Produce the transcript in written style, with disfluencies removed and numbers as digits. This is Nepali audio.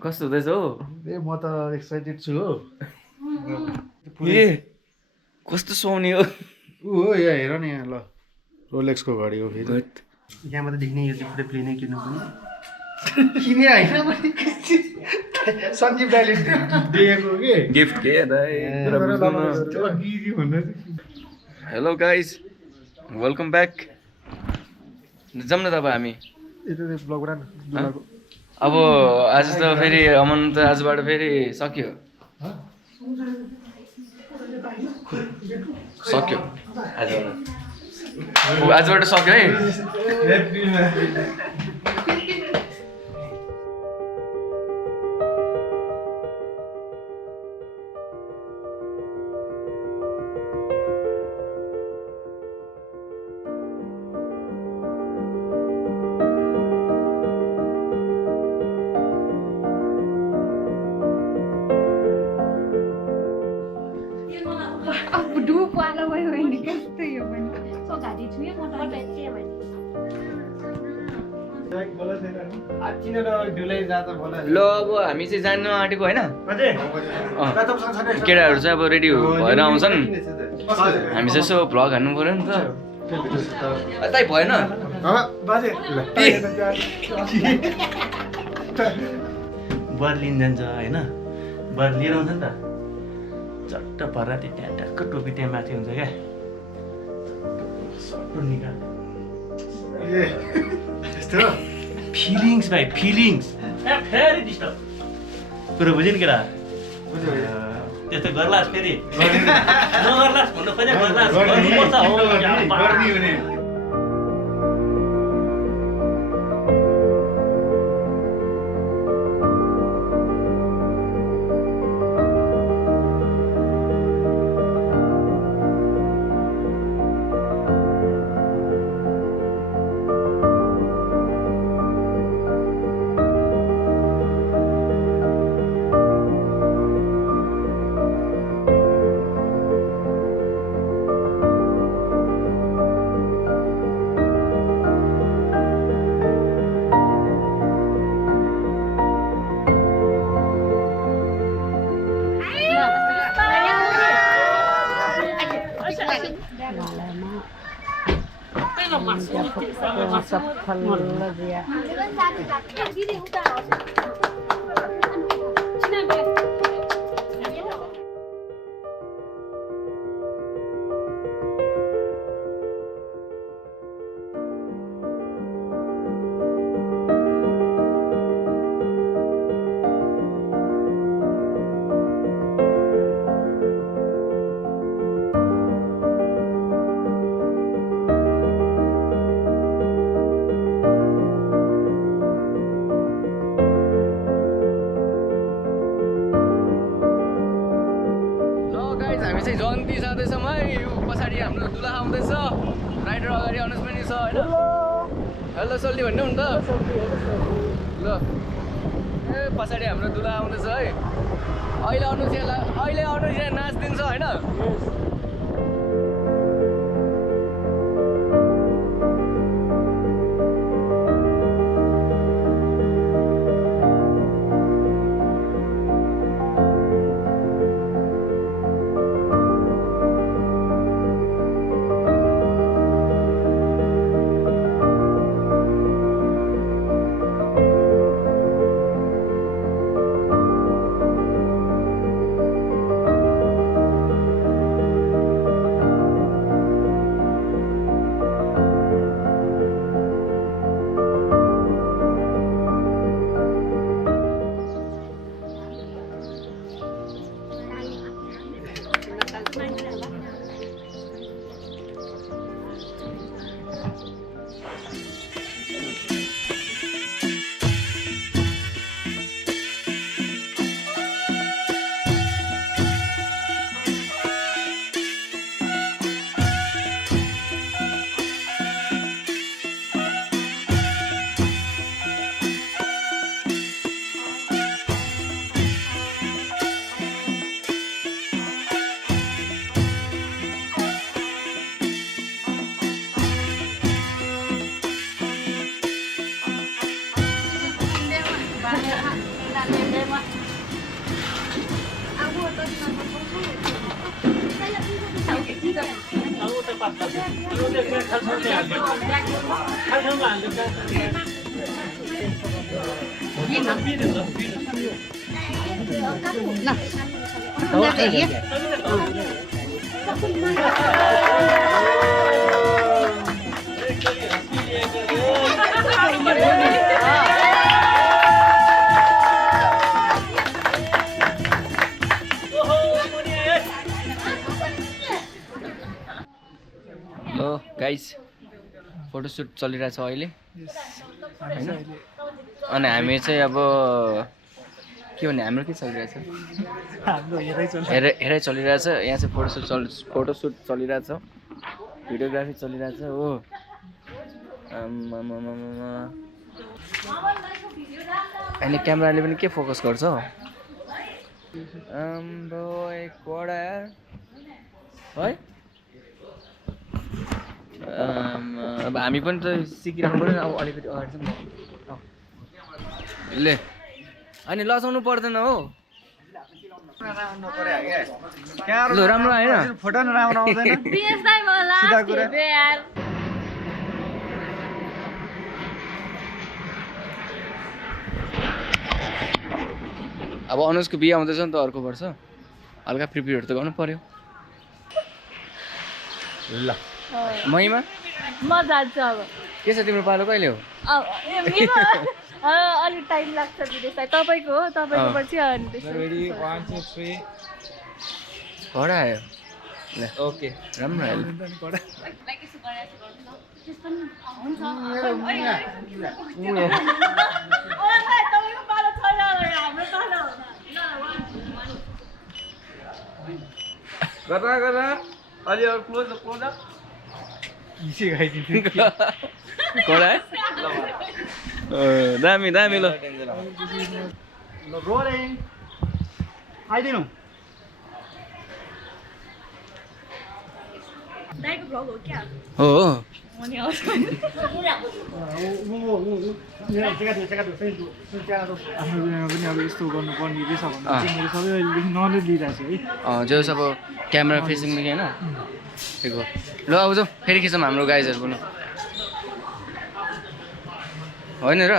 कस्तो हुँदैछ हो ए म त एक्साइटेड छु हो ए कस्तो सुहाउने हो ऊ हो यहाँ हेर न यहाँ ल रोलेक्सको घडी हो फेरि गत। यहाँ मात्रै देख्ने यो चाहिँ पुरै प्लेनै किन्नु पनि किने होइन सञ्जीव दाइले दिएको के गिफ्ट के गिरी भन्नु हेलो गाइज वेलकम ब्याक जाऊँ न तपाईँ हामी यता ब्लग बना दुलाको अब आज त फेरि अमन त आजबाट फेरि सक्यो सक्यो आजबाट सक्यो है ल अब हामी चाहिँ जानु आँटेको होइन केटाहरू चाहिँ अब रेडी भएर आउँछन् हामी चाहिँ यसो भ्लग हान्नु पऱ्यो नि त तै भएन बर लिन जान्छ होइन बर लिएर आउँछ नि त चट्ट पर्रा त्यो त्यहाँ ट्याक्क टोपी त्यहाँ माथि हुन्छ क्या सट्टो निकाल फिलिङ्स भाइ फिलिङ्स फेरि डिस्टर्ब कुरो बुझ्यो नि केटा त्यस्तो गर्लास् फेरि नगर्लास् भन्नु खोजे गर्लास् गर्नुपर्छ हो सफल दिया हामी चाहिँ जन्ती जाँदैछौँ है यो पछाडि हाम्रो दुला आउँदैछ राइडर अगाडि अनुज पनि छ होइन हेलो सोल्टी भन्नु नि त ल ए पछाडि हाम्रो दुला आउँदैछ है अहिले अनुज यहाँ नाचिदिन्छ होइन हो गाइस फोटोसुट चलिरहेछ अहिले होइन अनि हामी चाहिँ अब के भने हाम्रो के चलिरहेछ हेरै चलिरहेछ यहाँ चाहिँ फोटोसुट चलिरहेछ भिडियोग्राफी चलिरहेछ हो अहिले क्यामेराले पनि के फोकस गर्छ कडा है अब हामी पनि त सिकिराख्नु पऱ्यो नि अब अलिकति अगाडि चाहिँ ले अनि लसाउनु पर्दैन हो लु राम्रो आएन फोटो न राम्रो आउँदैन अब अनुजको बिहे आउँदैछ नि त अर्को वर्ष हल्का प्रिपेयरहरू त गर्नु पर्यो ल महिमा म जान्छु अब के छ तिम्रो पालो कहिले हो अलिक टाइम लाग्छ विदेशलाई तपाईँको हो तपाईँको पछि अनि कडा आयो ल ओके राम्रो आयो गर्दा अलि अरू क्लोज अप कडा दामी दामी ल आइदिनु हो पनि अब यस्तो गर्नुपर्ने रहेछ भने चाहिँ मैले सबै अहिलेदेखि नलेज लिइरहेको छु है जस अब क्यामेरा फेसिङदेखि होइन ठिक हो ल अब जाउँ फेरि खिचौँ हाम्रो गाइजहरू पनि होइन र